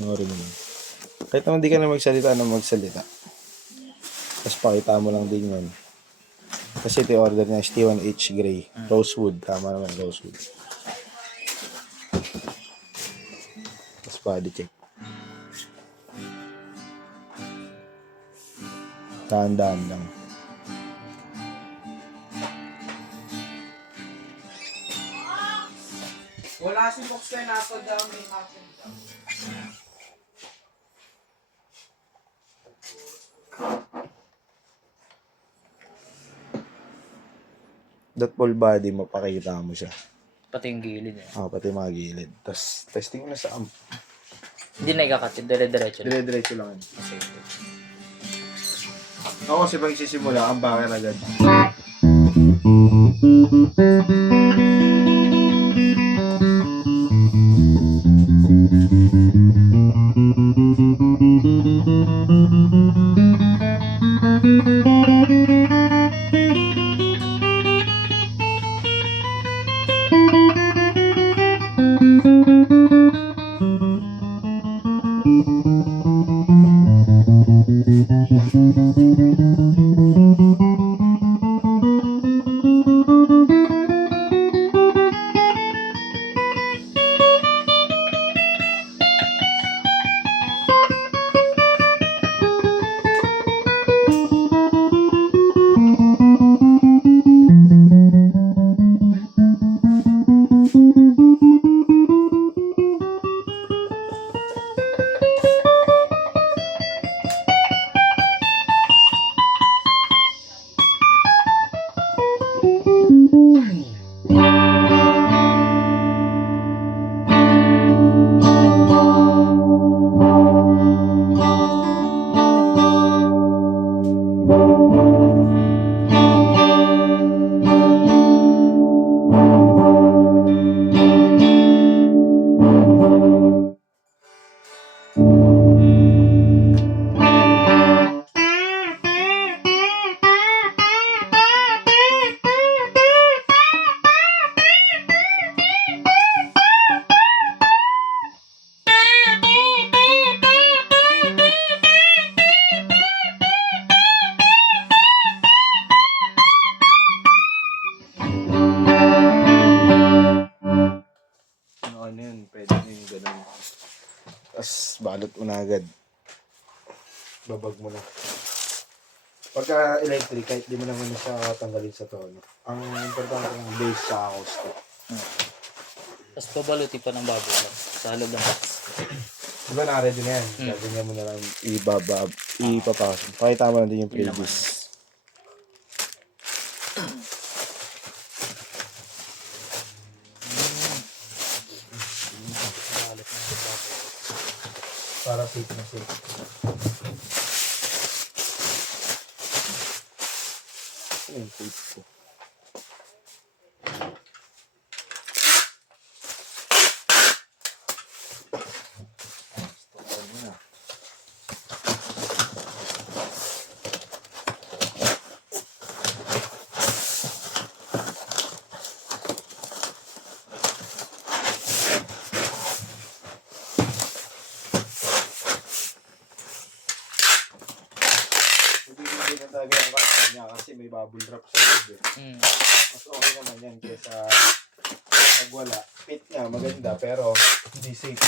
Panoorin mo yun. Kahit naman di ka na magsalita. Tapos pakita mo lang din yun. Kasi ito yung order niya, ST1H Gray. Rosewood. Tama naman, rosewood. Tapos body check. Dahan-dahan lang. Wala si Box na nasa daw may akin. That full body, mapakita mo siya. Pati yung gilid eh. Pati mga gilid. Tapos testing mo na sa amp. Hindi na ikakatid, dire-diretso lang. Dire-diretso lang yun. Ako kasi pag sisimula, ang bakit agad. Ano yun, pwede yun ganun. Tapos balot mo na agad. Babag mo na. Pagka electric, kahit di mo naman siya tanggalin sa tono. Ang importante ng base sa acoustic. Tapos pabaluti pa ng baboy sa loob ng box. Diba na-ready na yan? Gagawin mo na lang ipapasok. Pakita mo na din yung previous. Para safe na safe. Ano yung safe ko? Stop mo na. Hindi na talaga yung custom niya kasi may bubble wrap sa loob eh. Mas okay naman yan kesa pag wala. Fit nga, maganda pero hindi safe.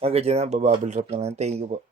Agad yan na, babubble wrap na lang. Thank you po.